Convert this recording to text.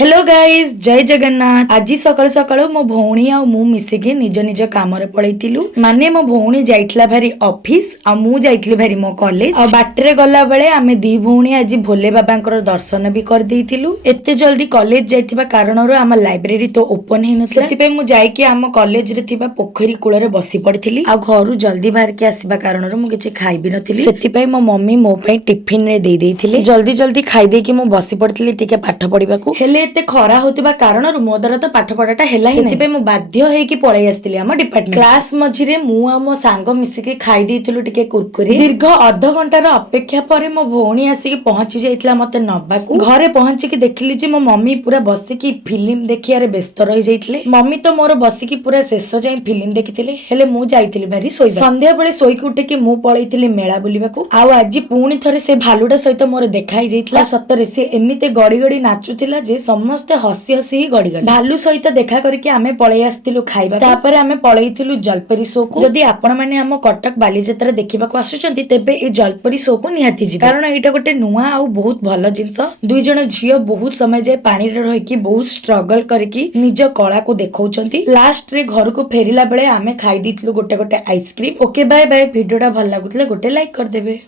Hello guys जय जगन्नाथ। आज सकाल सकाल मो भौणी आ मु मिसिकी निज निज काम रे पळैतिलु। माने मो भौणी जाइतला भारी ऑफिस आ मु जाइतली भारी मो कॉलेज। आ बाटरे गला बेले आमे दी भौणी आज भोले बाबांकर दर्शन भी कर देइतिलु। एते जल्दी कॉलेज जाइतिबा कारणरो आम लाइब्रेरी तो ओपन हेइ नथला। सेति पे मु जाइकी आम कॉलेज रे थिबा पोखरी कूल रे बसी पड़िथिली। आ घरु जल्दी बाहर के आसीबा कारणरो मु किछि खाइ भी नथिली। सेति पे मो मम्मी मो पे टिफिन रे देइ देइथिले। जल्दी जल्दी खाइ देकी मु बसी पड़िथिली टिके पाठ पढिबाकू। हेले एते खरा होतिबा कारणरो मो द्वारा तो पाठ पढाटा हेला ही नै। सेति पे मु बाध्य हेकी पळै आस्तिली हम डिपार्टमेंट। क्लास मझिरे मु आ मो सांग मिसिके खाइ देइथिलु टिके कुरकुरे। दीर्घ आधा घंटार अपेक्षा परे मो भौणी आसीकी पहुंची जाइतला मते नबाकू। घरे पहुंची के देखिली जे मो मम्मी पूरा बसिकी फिल्म देखियारे व्यस्त रहि जाइतले। मम्मी तो मोर बसिकी पूरा शेष जाय फिल्म देखिथिले। हेले मु जाइतिली भारी सोइबा। संध्या बेले सोइकी उठिकी मु पळैतिली मेळा बुलिबाकू। आ आजि पुणी थरे से भालुडा सहित मोर देखाई जाइतला। सत्तरे से एमिते गडी गडी नाचुतिला जे समस्त हसी हसी ही गडी गडी। भालू सहित देखा करके आमे पळै आस्तिलु खाइबा। तापरे आमे पळैतिलु जलपरी शो को। जदि आपण माने हम कटक बालीजात्रा देखिबाकू आसुचंती तेबे ए जलपरी शो को निहाती जिबे। कारण एटा गोटे नुवा आ बहुत भलो जिंस। दुई जण झियो बहुत समय जाय पानी रे रहिकी बहुत स्ट्रगल करके निज कला को देखौचंती। लास्ट रे घर को फेरिला बेले आमे खाइ दितलु गोटे गोटे आइसक्रीम। Okay bye bye. वीडियोटा भल लागुतले गोटे लाइक कर देबे।